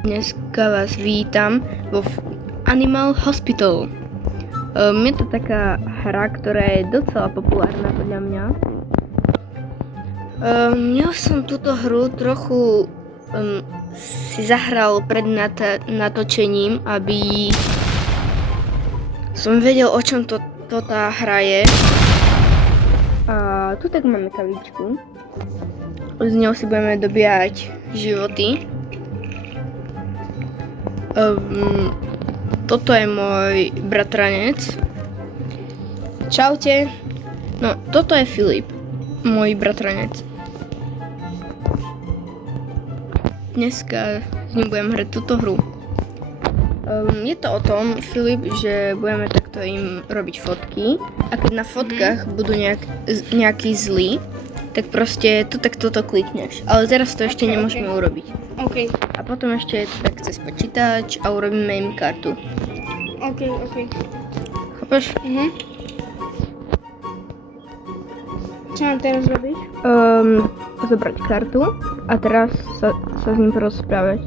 Dneska vás vítam vo Animal Hospital. Je to taká hra, ktorá je docela populárna podľa mňa. Ja som túto hru trochu si zahral pred natočením, aby som vedel, o čom to tá hra je. A tu tak máme kavičku. S ňou si budeme dobíjať životy. Toto je môj bratranec. Čaute. No, toto je Filip, môj bratranec. Dneska s ním budem hrať túto hru. Je to o tom, Filip, že budeme takto im robiť fotky a keď na fotkách budú nejaký zlý, tak proste tu tak toto klikneš. Ale teraz to ešte nemôžeme urobiť. OK. A potom ešte je to tak cez počítač a urobíme im kartu. OK. Chápeš? Čo mám teraz robiť? Zobrať kartu a teraz sa s ním porozprávať.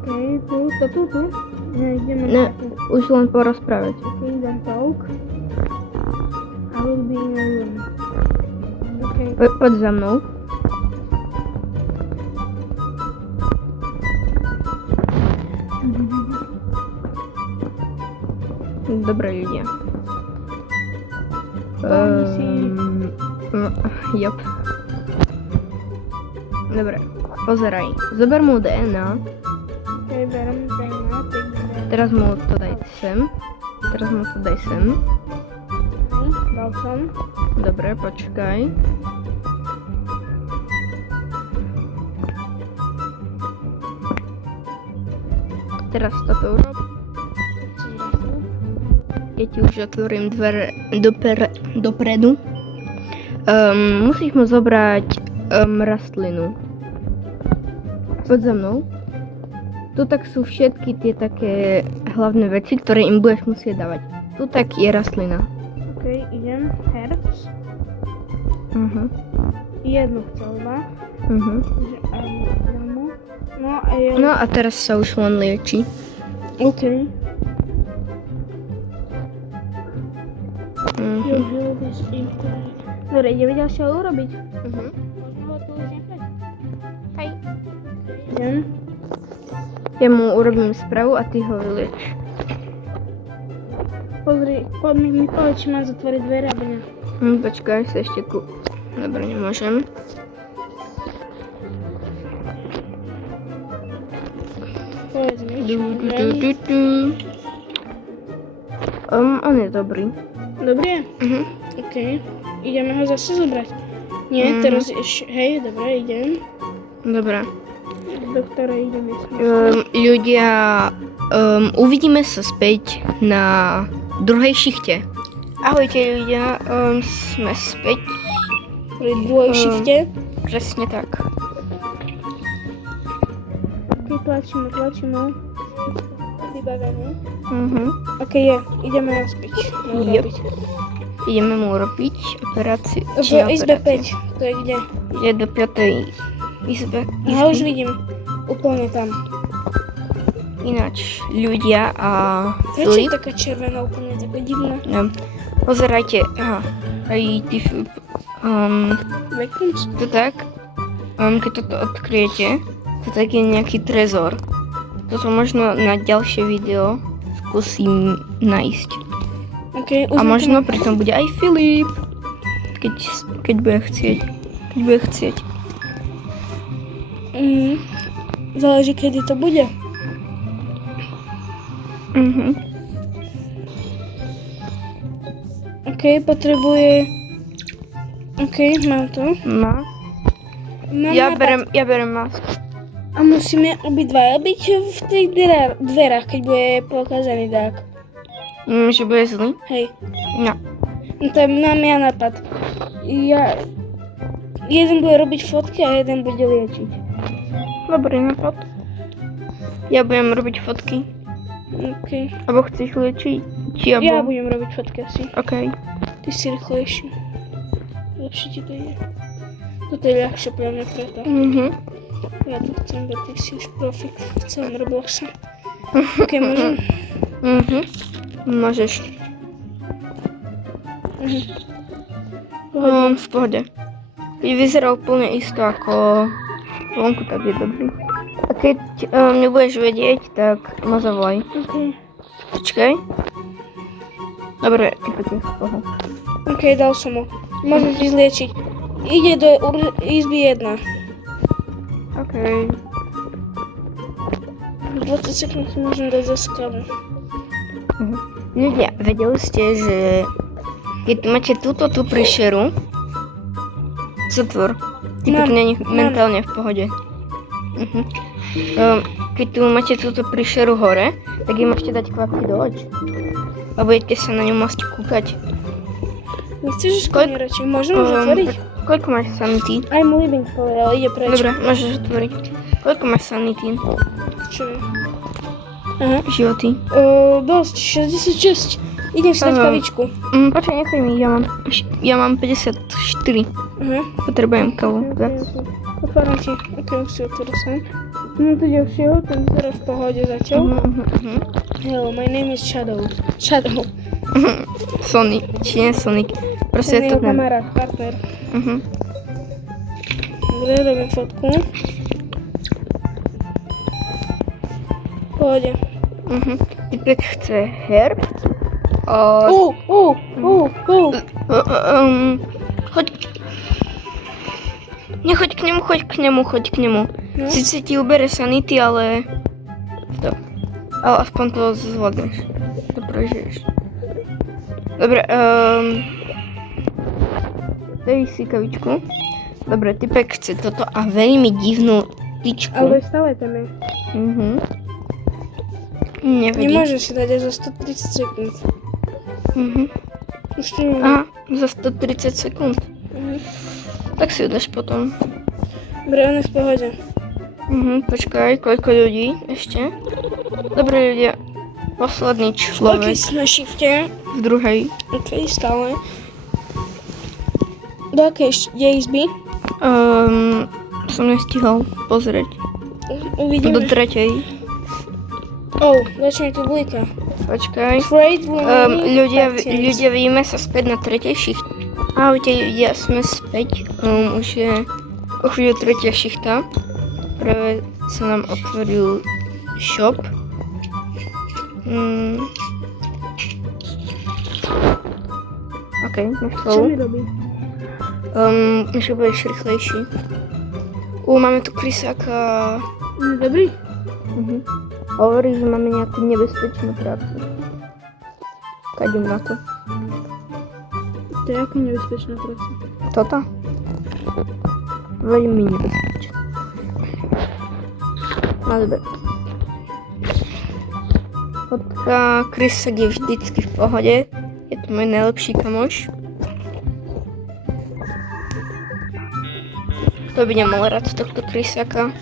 OK, tu. Ideme Ne, na to. už len porozprávať. OK, dám talk. I will be in a room. OK. Poď za mnou. Dobre ľudia. Jop. Dobre, pozeraj. Zober mu DNA. OK, berem DNA, tak berem. Teraz mu to daj sem. Dal som. Dobre, počkaj. Teraz toto urob. Ja ti už otvorím dvere dopredu. Musíš mu zobrať rastlinu. Poď za mnou. Tu tak sú všetky tie také hlavné veci, ktoré im budeš musieť dávať. Tu tak je rastlina. OK, idem. Herbs. Jednu chcela. No a teraz sa už len lieči. OK. Dobre, ideme ďalšie urobiť. Hej. Idem. Ja mu urobím správu a ty ho vylieč. Pozri, poď mi povedz, či mám zatvoriť dvere, alebo nie. Počkaj, sa ešte Dobre, nemôžem. Povedz mi, či mám zraniť. On je dobrý. Dobre? OK. Ideme ho zase zobrať. Nie, teraz ešte, hej, dobre, idem. Dobre. Doktora, ideme. Ľudia, uvidíme sa späť na druhej šichte. Ahojte ľudia, sme späť. Pri druhej šifte. Presne tak. OK, tlačíme. Vybavené. OK, ideme naspäť. Ideme mu urobiť operáciu. V izbe 5, to je kde? Je do 5. izbe. Ja už vidím. Úplne tam. Ináč, ľudia a Prečo je Filip. taká červená, úplne taká divná? Pozerajte, aj ty Vacuums? to tak, keď toto odkryjete, to tak je nejaký trezor. Toto možno na ďalšie video skúsim nájsť. Okay, A možno pri tom bude aj Filip, keď bude chcieť. Záleží, kedy to bude. OK, potrebuje... OK, mám to. Má. Mám Ja nápad. berem masku. A musíme obidvaja byť v tých dverách, keď bude pokazaný dák. Že bude zlý? Hej. No. No to mám ja nápad. Jeden bude robiť fotky a jeden bude liečiť. Dobrý nápad. Ja budem robiť fotky. OK. Alebo chceš liečiť? Ja budem robiť fotky asi. OK. Ty si rýchlejší. Lepšie ti to ide. Toto je ľahšie pre mňa preto. Ja tu chcem, bo ty si už profik v celom Robloxe. Ok, môžem? Môžeš. V pohode. Keď vyzerá úplne isto ako vonku, tak je dobrý. A keď nebudeš vedieť, tak ma zavolaj. Ok. Počkaj. Dobre, ty pekne v pohode. Ok, dal som ho. Môžeš ísť liečiť. Ide do izby 1. OK. 20 sekúnd si môžem dať za skalu. Ľudia, vedeli ste, že keď máte túto tú príšeru, zatvor. Ty Mám, pekne mám. mentálne v pohode. Keď tu máte túto príšeru hore, tak jej môžete dať kvapky do očí. A budete sa na ňu môcť kúkať. Nechceš skôr radšej? Môžem už otvoriť? Koľko máš sanity? I'm leaving povedal, ide preč. Dobre, môžeš otvoriť. Koľko máš sanity? Čo je? Aha. Životy. Dosť, 66. Idem si dať Aha. kavičku. Počkaj, nechaj mi, ja mám 54. Aha. Potrebujem kávu. Viac. Otváram ti. Ok, už si otvoril som. Mám tu ďalšieho, ten vyzerá v pohode zatiaľ. Hello, my name is Shadow. Shadow. Sonic, či nie Sonic. Proste Ten je je to jeho kamarát, partner. Dobre, robím fotku. V pohode. Typek chce herb. Choď. Nechoď k nemu, choď k nemu. No. Sice ti ubere sanity, ale... To. Ale aspoň to zvládneš. To prežiješ. Dobre, daj si kavičku. Dobre, typek chce toto a veľmi divnú tyčku. Ale stále tam je. Nevedí. Nemôžem si dať aj za 130 sekúnd. Už tu nie. Aha, za 130 sekúnd. Tak si ju dáš potom. Dobre, on je v pohode. Počkaj, koľko ľudí ešte? Dobre ľudia, posledný Ok, človek sme shifte. v druhej. Ok, stále. Do akej ešte izby? Som nestihol pozrieť. Uvidíme. Do tretej. Začne tu blika. Počkaj. Trade remaining Ľudia, factions. vidíme sa späť na tretej šicht. Ahojte ľudia, sme späť. Už je o chvíľu tretia šichta. Práve sa nám otvoril shop. OK, máš Čo slovo. mi robí? Že budeš rýchlejší. Máme tu krysáka. Dobrý? Hovorí, že máme nejakú nebezpečnú prácu. Kadím na to. To je aká nebezpečná práca. Toto? Veľmi nebezpečné. No dobre. Fotka Krysak je vždycky v pohode. Je to môj najlepší kamoš. Kto by nemal rád tohto Krysaka?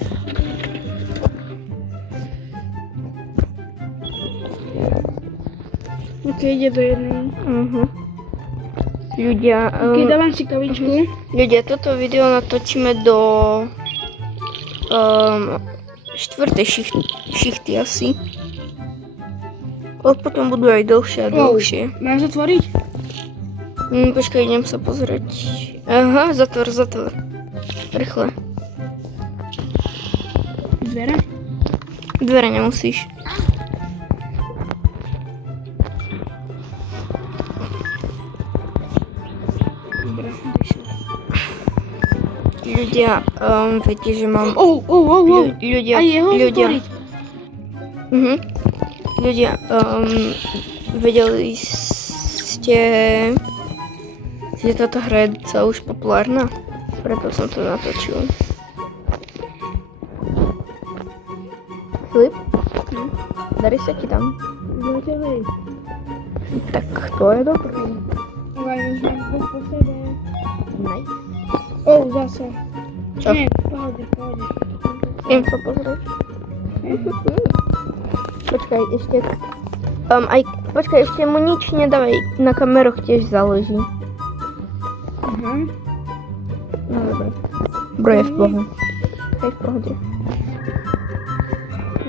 Ok, ide do jednej. Ľudia, Ok, dávam si kavičku. ľudia, toto video natočíme do štvrtej šichty asi. Ale potom budú aj dlhšie a dlhšie. Mám zatvoriť? Počkaj, idem sa pozrieť. Aha, zatvor. Rýchle. Dvere? Dvere nemusíš. Dobre, vyšiel. Ľudia, viete, že mám... Ľudia, A jeho zatvoriť? Ľudia, vedeli ste, že táto hra je celá už populárna? Preto som to natočil. Filip? Darí sa ti tam? Zatiaľ. Tak to je dobré. Aj už mám po sebe. Nice. Zase. Čo? Nie, pohode. Idem sa pozrieť. Počkaj, ešte mu nič nedávaj, na kameroch tiež záleží. Aha. No dobre. Bro je v bohu. Hej, v pohode.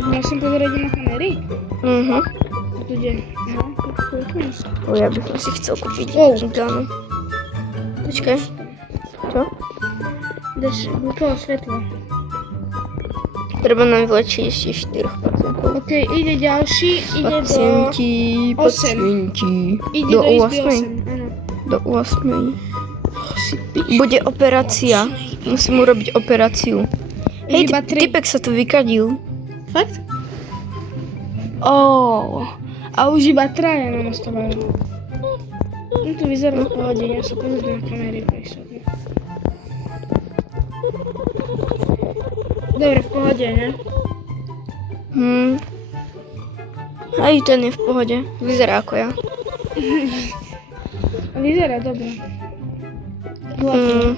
Mal som pozerať na kamery? Tu ide. No, Ja by som si chcel kúpiť Ganu. Počkaj. Čo? Dáš bukovo svetlo. Treba nám vylečiť ešte 4%. OK, ide ďalší, ide Pacienti. Ide Do do izby 8. 8. Áno. Do 8. Bude operácia. Musím urobiť operáciu. Hej, Iba 3. typek sa tu vykadil. Fakt? A už iba 3 nám ostávajú. No to vyzerá v pohode, ja sa pozriem na kamery pre istotu. Dobre, v pohode, ne? Aj ten je v pohode. Vyzerá ako ja. Vyzerá dobre. Zlatý.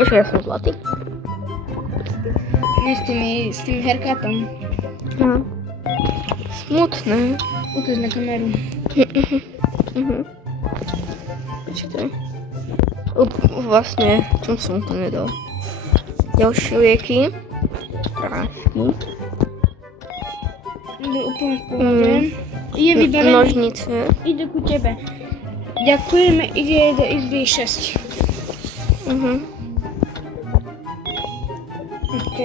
Už ja som zlatý. Nie s tým haircutom. Aha. Smutné. Ukáž na kameru. Počkaj. Vlastne, čom som to nedal? Ďalšie lieky. Prášky. Dobre, úplne v pohode. Je vybavený. Nožnice. Ide ku tebe. Ďakujeme, ide do izby 6. OK.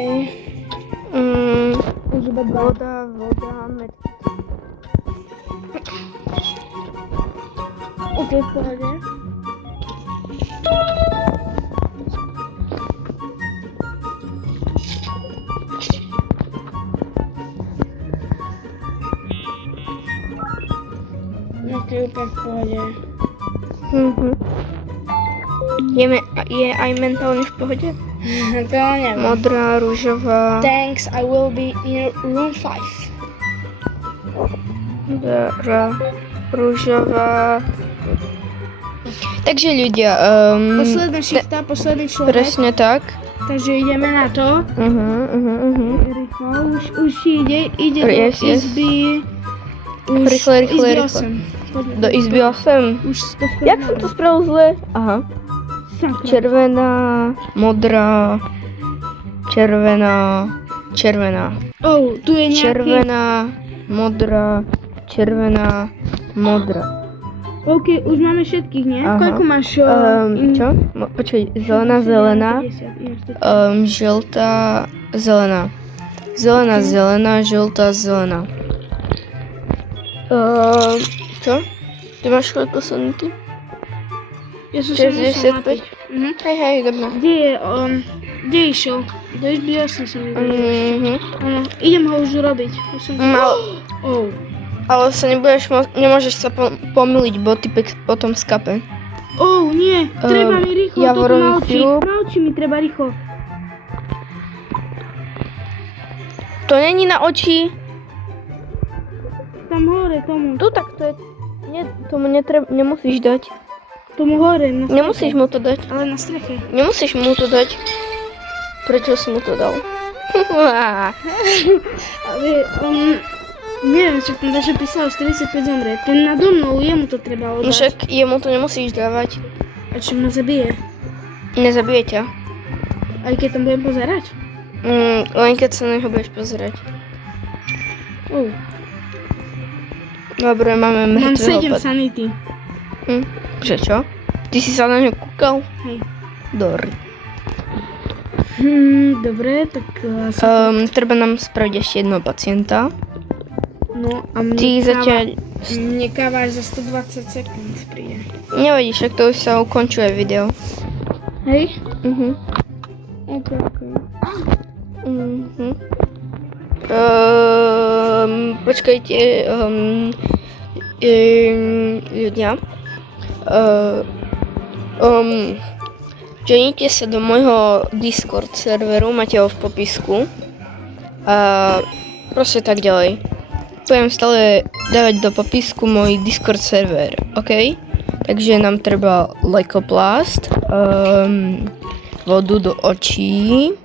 Už iba 2. Voda, med. OK, v pohode. OK, úplne v pohode. Je aj mentálne v pohode? To neviem. Modrá, rúžová. Thanks, I will be in room 5. Modrá, rúžová. Takže ľudia, Posledná šifta, posledný človek. presne tak. Takže ideme na to. Rýchlo, už ide do Yes. izby. Už Rýchlo. izby 8. Poďme. Do izby 8. Už to Jak som to spravil zle? Aha. Sakra. Červená, modrá, červená. Tu je nejaký... Červená, modrá. OK, už máme všetkých, nie? Aha. Koľko máš? Čo? Počkaj, zelená. 50, Žltá, zelená. Zelená, žltá, zelená. Čo? Ty máš koľko sonity? Ja som 65. Hej, dobre. Kde išiel? Do izby 8 som videl. Áno, idem ho už robiť. Ale sa nemôžeš sa pomýliť, bo typek potom skape. Nie, treba mi rýchlo, toto javorový na oči. sirup. Na oči mi treba rýchlo. To není na oči. Tam hore, tomu. Tu tak to je. Nie, tomu nemusíš dať. Tomu hore, na streche. Nemusíš mu to dať. Ale na streche. Nemusíš mu to dať. Prečo si mu to dal? Ale neviem, čo tam daže písalo, 45 zomrie. Ten nado mnou, jemu to treba oddať. Však jemu to nemusíš dávať. A čo ma zabije? Nezabije ťa. Aj keď tam budem pozerať? Len keď sa na neho budeš pozerať. Dobre, máme Mám mŕtvého 7 sanity. Že čo? Ty si sa na neho kúkal? Hej. Dobre. Dobre, tak Treba nám spraviť ešte jedného pacienta. No a Ty zatiaľ... mne kávaš za 120 sekúnd príde. Nevadí, však to už sa ukončuje video. Hej? OK. Počkajte, ľudia. Joinite sa do môjho Discord serveru, máte ho v popisku. A proste tak ďalej. Budem stále dávať do popisku môj Discord server, OK? Takže nám treba leukoplast, vodu do očí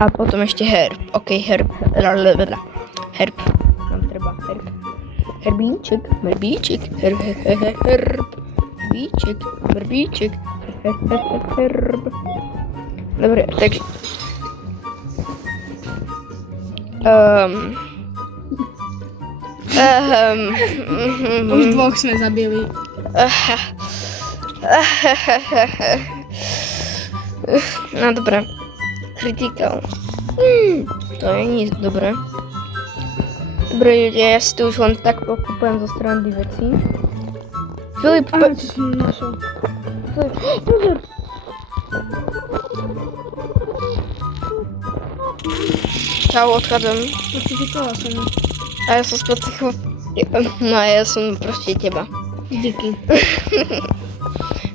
a potom ešte herb. OK, herb. Herb. Nám treba herb. Herbíček. Herbíček. Herb. Dobre, takže... Už dvoch sme zabili. No dobré. Critical. To je nic dobré. Dobre ľudia, ja si tu už len tak pokupujem zo strany veci. Filip, Aha, čo som našiel. Filip. Čau, odchádzam. Notifikovala som. A ja som spacikoval. No a ja som proste teba. Díky.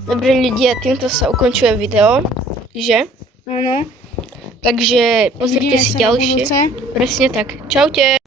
Dobre ľudia, týmto sa ukončuje video, že? Áno. Takže pozrite Vidíme si sa na ďalšie. budúce. Presne tak. Čaute.